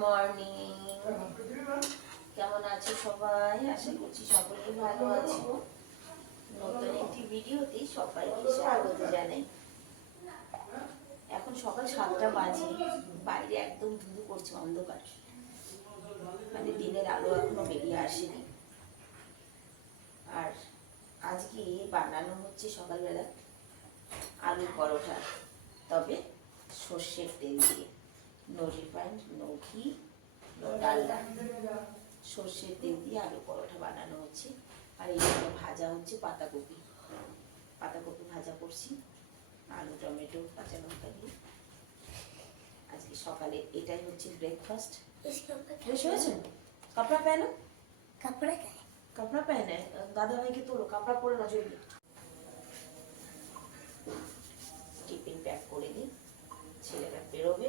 Morning, কেমন আছো সবাই? আশা করছি সকলেই ভালো আছো। নতুন একটি ভিডিওতে সবাইকে স্বাগত জানাই। এখন সকাল 7টা বাজে, বাইরে একদম ধুধু করছে, অন্ধকার, মানে দিনের আলো এখনো বেরিয়ে আসেনি। আর আজকে বানানো হচ্ছে সকালবেলা আলু পরোটা, তবে সর্ষের তেল দিয়ে, নো রিফাইন্ড, নো ঘি, নো ডালডা, সর্ষের তেল দিয়ে আলু পরোটা বানানো হচ্ছে। আর এইখানে ভাজা হচ্ছে পাতাকপি ভাজা করছি, আলু টমেটো কাঁচা লঙ্কা দিয়ে। আজকে সকালে এটাই হচ্ছে ব্রেকফাস্ট। ফ্রেশ হয়েছেন? কাপড়া পहनो, कपड़ा पहने दादा भाई के তোলো, কাপড়া পরে না জলদি। টিফিন প্যাক করে দিই, ছেলেটা বেরোবে।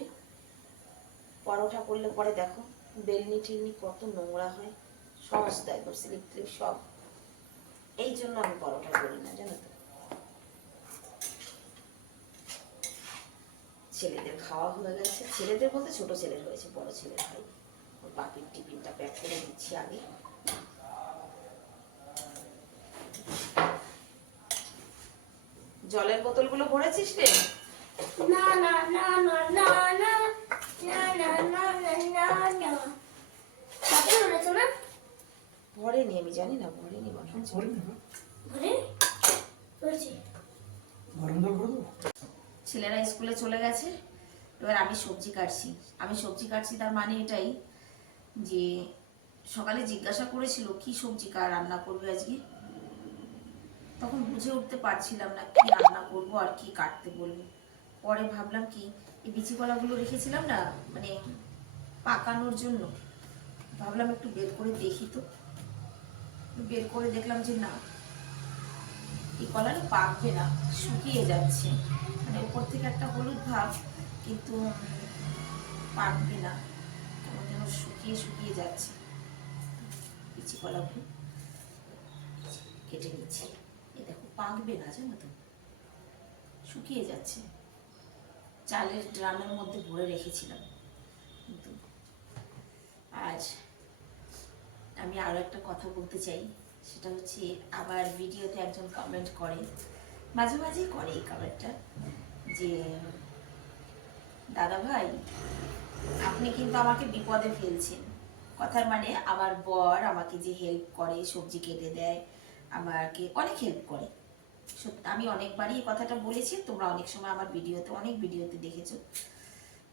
পরোটা করলে পরে দেখো বেলনি টেলনি কত নোংরা হয়, সমস্ত একদম স্লিপ ট্লিপ সব। এই জন্য আমি পরোটা করি না, জানো তো। ছেলেদের খাওয়া হয়ে গেছে, ছেলেদের বলতে ছোট ছেলের হয়েছে, বড় ছেলের হয়। ওর বাপির টিফিনটা প্যাক করে দিচ্ছি আগে। জলের বোতলগুলো ভরেছিস রে? না না না না না না না না না না না না কত হয়েছে না? ভরেনি, আমি জানি না, ভরেনি মনে হচ্ছে। ভরে পড়ছি গরম জল করে দেবো। ছেলেরা স্কুলে চলে গেছে, এবার আমি সবজি কাটছি। তার মানে এটাই যে সকালে জিজ্ঞাসা করেছিল কি সবজি রান্না করবে আজকে, তখন বুঝে উঠতে পারছিলাম না কি রান্না করব আর কি কাটতে বলবো। পরে ভাবলাম কি, এই বিচি কলাগুলো রেখেছিলাম না মানে পাকানোর জন্য, ভাবলাম একটু বের করে দেখি। তো বের করে দেখলাম যে না, এই কলাটা পাকবে না, শুকিয়ে যাচ্ছে, মানে উপর থেকে একটা হলুদ ভাব, কিন্তু পাকবে না, কেমন যেন শুকিয়ে যাচ্ছে। বিচি কলাগুলো কেটে নিচ্ছি। এই দেখো পাকবে না, জানো তো, শুকিয়ে যাচ্ছে। চালের ড্রামের মধ্যে ভরে রেখেছিলাম। কিন্তু আজ আমি আরো একটা কথা বলতে চাই, সেটা হচ্ছে আবার ভিডিওতে একজন কমেন্ট করে, মাঝে মাঝেই করে এই কমেন্টটা, যে দাদা ভাই আপনি কিন্তু আমাকে বিপদে ফেলছেন। কথার মানে আমার বর আমাকে যে হেল্প করে, সবজি কেটে দেয়, আমাকে অনেক হেল্প করে। আমি অনেকবারই এই কথাটা বলেছি, তোমরা অনেক সময় আমার অনেক ভিডিওতে দেখেছো।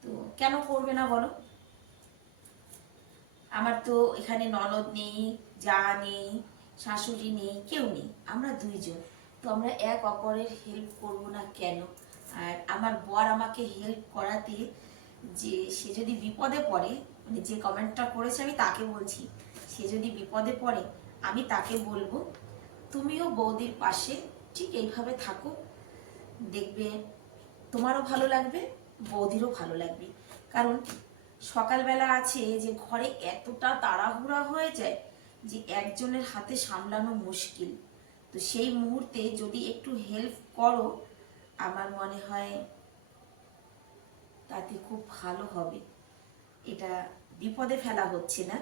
তো কেন করবে না বলো? আমার তো এখানে ননদ নেই, যা নেই, শাশুড়ি নেই, কেউ নেই, আমরা দুইজন। তো আমরা এক অপরের হেল্প করব না কেন? আর আমার বর আমাকে হেল্প করাতে, যে সে যদি বিপদে পড়ে, মানে যে কমেন্টটা করেছে আমি তাকে বলছি, সে যদি বিপদে পড়ে আমি তাকে বলবো তুমিও বৌদির পাশে ঠিক এইভাবে থাকো, দেখবে তোমারও ভালো লাগবে, বৌদিরও ভালো লাগবে। কারণ সকালবেলা আছে যে ঘরে এতটা তাড়াহুড়া হয়ে যায় যে একজনের হাতে সামলানো মুশকিল। তো সেই মুহূর্তে যদি একটু হেল্প করো, আমার মনে হয় তাতে খুব ভালো হবে। এটা বিপদে ফেলা হচ্ছে না,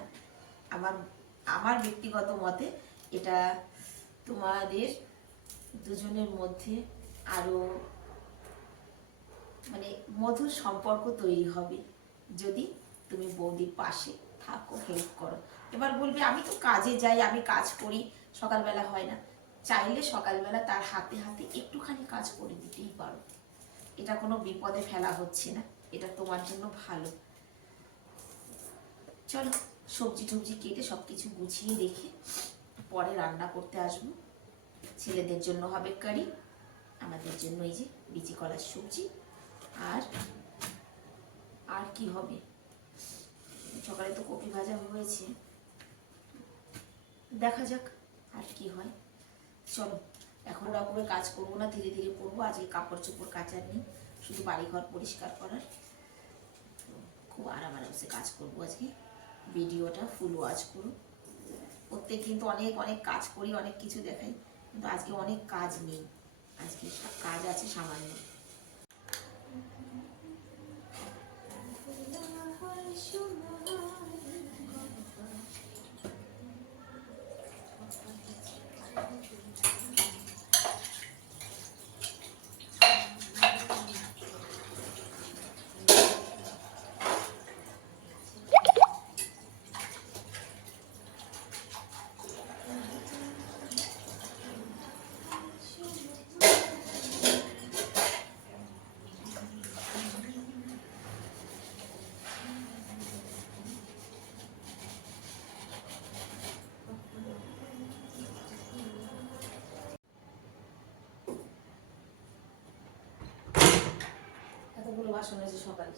আমার আমার ব্যক্তিগত মতে এটা তোমাদের দুজনের মধ্যে আরো মানে মধুর সম্পর্ক তৈরি হবে যদি তুমি বৌদির পাশে থাকো, হেল্প করো। এবার বলবে আমি তো কাজে যাই, আমি কাজ করি, সকালবেলা হয় না। চাইলে সকালবেলা তার হাতে হাতে একটুখানি কাজ করে দিতেই পারো, এটা কোনো বিপদে ফেলা হচ্ছে না, এটা তোমার জন্য ভালো। চলো সবজি টবজি কেটে সবকিছু গুছিয়ে রেখে পরে রান্না করতে আসবো। ছেলেদের জন্য হবে কারি, আমাদের জন্য এই যে বিচি কলার সবজি। আর আর কি হবে, সকালে তো কপি ভাজা হয়েছে, দেখা যাক আর কি হয়। চলো এখন ওরকমের কাজ করবো না, ধীরে ধীরে করবো। আজকে কাপড় চোপড় কাচার নেই, শুধু বাড়িঘর পরিষ্কার করার। খুব আরামসে কাজ করবো আজকে। ভিডিওটা ফুল ওয়াচ করো। প্রত্যেক কিন্তু অনেক অনেক কাজ করি, অনেক কিছু দেখাই, কিন্তু আজকে অনেক কাজ নেই, আজকে কাজ আছে সামান্য। বাসন হয়েছে সকাল।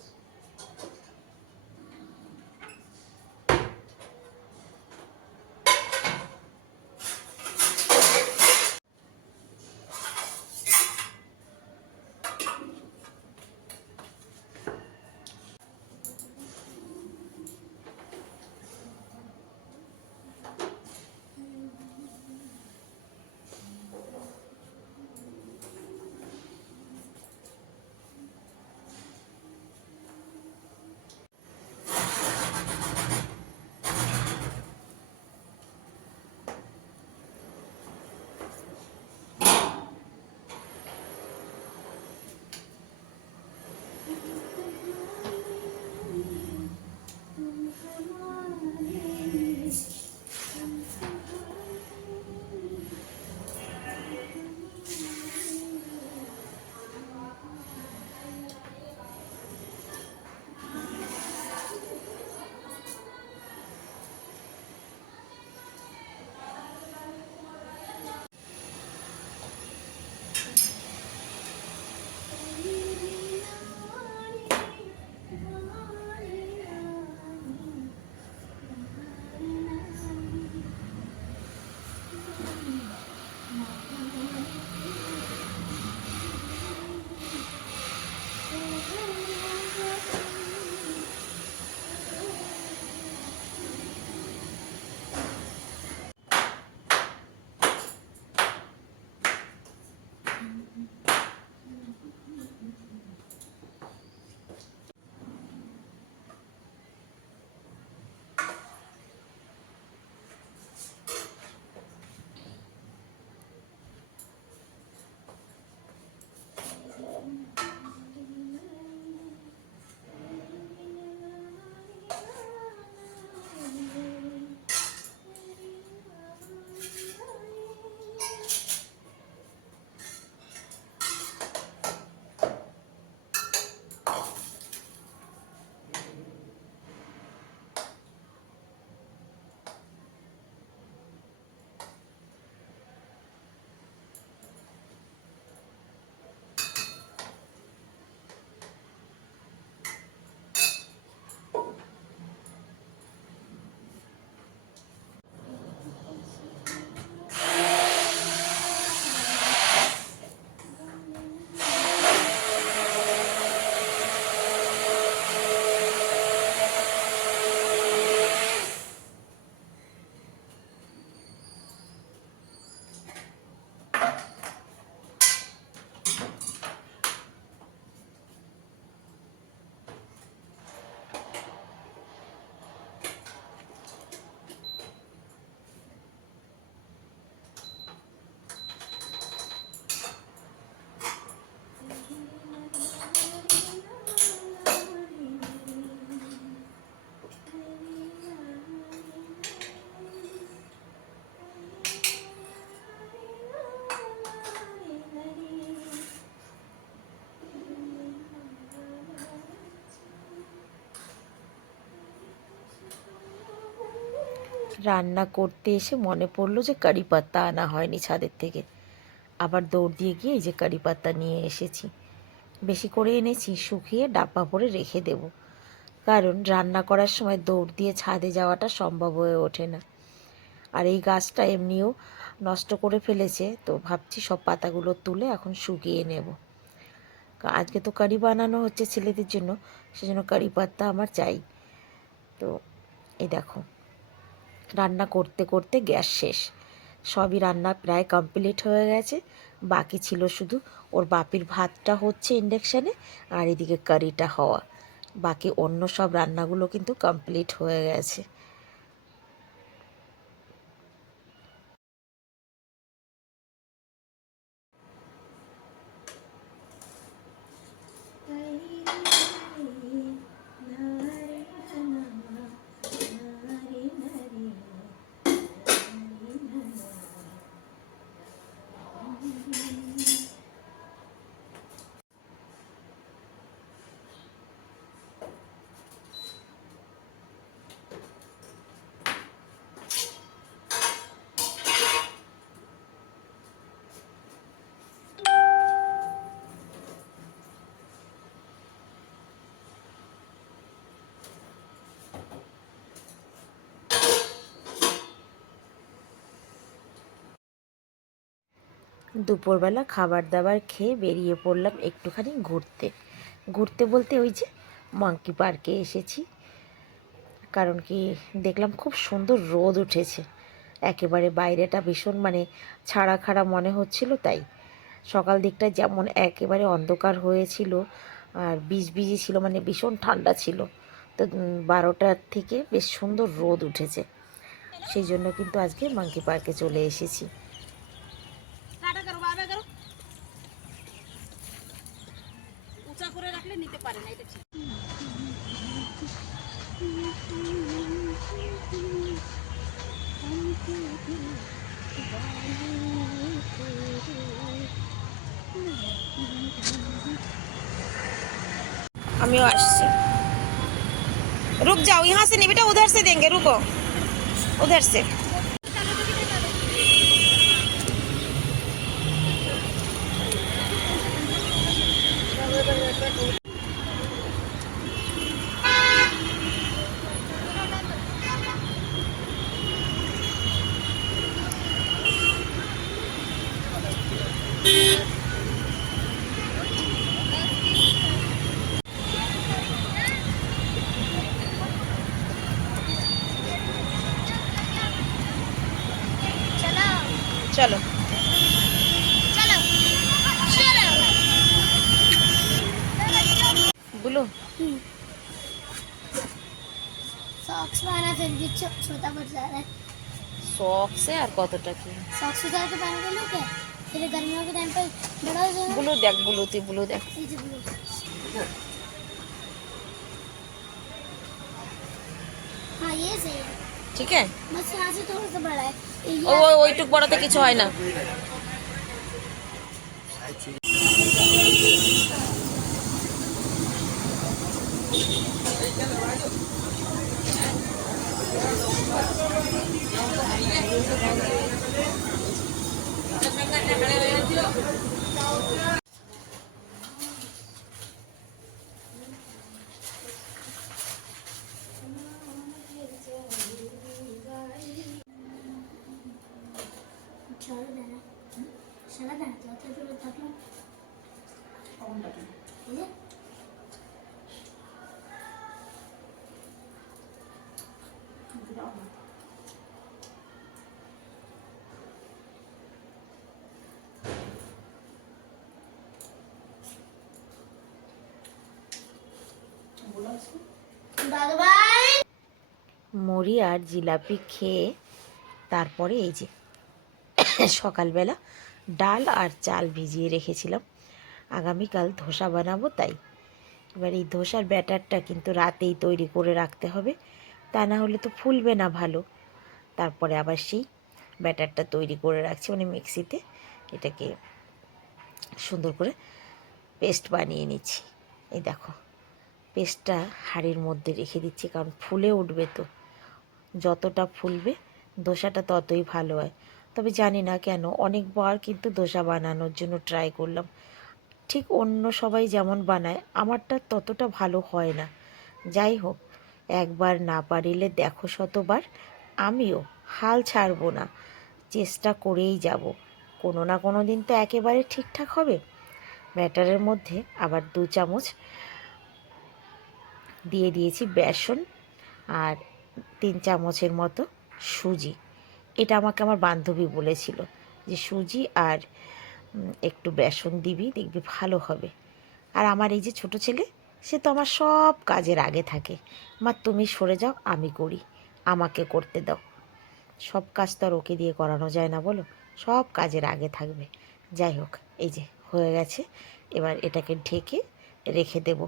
রান্না করতে এসে মনে পড়লো যে কারি পাত্তা আনা হয়নি ছাদের থেকে। আবার দৌড় দিয়ে গিয়ে এই যে কারি পাত্তা নিয়ে এসেছি। বেশি করে এনেছি, শুকিয়ে ডাব্বা ভরে রেখে দেব, কারণ রান্না করার সময় দৌড় দিয়ে ছাদে যাওয়াটা সম্ভব হয়ে ওঠে না। আর এই গাছটা এমনিও নষ্ট করে ফেলেছে, তো ভাবছি সব পাতাগুলো তুলে এখন শুকিয়ে নেব। আজকে তো কারি বানানো হচ্ছে ছেলেদের জন্য, সেজন্য কারি পাত্তা আমার চাই। তো এই দেখো, রান্না করতে করতে গ্যাস শেষ, সবই রান্না প্রায় কমপ্লিট হয়ে গেছে। বাকি ছিল শুধু ওর বাপির ভাতটা হচ্ছে ইন্ডাকশানে, আর এদিকে কারিটা হওয়া। বাকি অন্য সব রান্নাগুলো কিন্তু কমপ্লিট হয়ে গেছে। দুপুরবেলা খাবার দাবার খেয়ে বেরিয়ে পড়লাম একটুখানি ঘুরতে। ঘুরতে বলতে ওই যে মাঙ্কি পার্কে এসেছি। কারণ কি দেখলাম খুব সুন্দর রোদ উঠেছে, একেবারে বাইরেটা ভীষণ মানে ছাড়া খাড়া মনে হচ্ছিল। তাই সকাল দিকটা যেমন একেবারে অন্ধকার হয়েছিল আর বিজবিজি ছিল, মানে ভীষণ ঠান্ডা ছিল। তো 12টার থেকে বেশ সুন্দর রোদ উঠেছে, সেই জন্য কিন্তু আজকে মাঙ্কি পার্কে চলে এসেছি। আমিও আসছি। रुक जाओ, यहाँ से नहीं बेटा, उधर से देंगे, रुको उधर से। चलो चलो चलो बोलो। सॉक्स पहना फिर भी छोटा पड़ जा रहा है। शौक से और কতটা কি सॉक्स उतार के पहन के लो क्या, फिर गर्मियों के टाइम पे बड़ा हो जाएगा। ब्लू देख, ब्लू थी, ब्लू देख। ये जो blue। हाँ ये सही है, ঠিক है, बस यहाँ से थोड़ा सा बड़ा है ও ওইটুক বড়তে কিছু হয় না। সারা দেনা সারা দেনা তো তো থাকলো এই যে দাদু ভাই মুড়ি আর জিলাপি খেয়ে তারপরে এই যে সকালবেলা ডাল আর চাল ভিজিয়ে রেখেছিলাম, আগামীকাল ধোসা বানাবো। তাই এবার এই ধোসার ব্যাটারটা কিন্তু রাতেই তৈরি করে রাখতে হবে, তা না হলে তো ফুলবে না ভালো। তারপরে আবার সেই ব্যাটারটা তৈরি করে রাখছি, মানে মিক্সিতে এটাকে সুন্দর করে পেস্ট বানিয়ে নিচ্ছি। এই দেখো পেস্টটা হাঁড়ির মধ্যে রেখে দিচ্ছি, কারণ ফুলে উঠবে, তো যতটা ফুলবে ধোসাটা ততই ভালো হয়। তবে জানি না কেন অনেকবার কিন্তু ধোসা বানানোর জন্য ট্রাই করলাম, ঠিক অন্য সবাই যেমন বানায় আমারটা ততটা ভালো হয় না। যাই হোক, একবার না পারিলে দেখো শতবার, আমিও হাল ছাড়বো না, চেষ্টা করেই যাব। কোনো না কোনো দিন তো একেবারে ঠিকঠাক হবে। ব্যাটারের মধ্যে আবার 2 চামচ দিয়ে দিয়েছি বেসন আর 3 চামচের মতো সুজি। এটা আমাকে আমার বান্ধবী বলেছিল যে সুজি আর একটু বেসন দিবি, দেখবি ভালো হবে। আর আমার এই যে ছোট ছেলে, সে তো আমার সব কাজের আগে থাকে। মা তুমি সরে যাও, আমি করি, আমাকে করতে দাও। সব কাজ তো আর ওকে দিয়ে করানো যায় না বলো, সব কাজের আগে থাকবে। যাই হোক, এই যে হয়ে গেছে, এবার এটাকে ঢেকে রেখে দেব।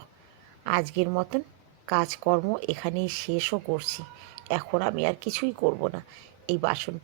আজকের মতন কাজকর্ম এখানেই শেষও করছি। এখন আমি আর কিছুই করব না, এই বাসন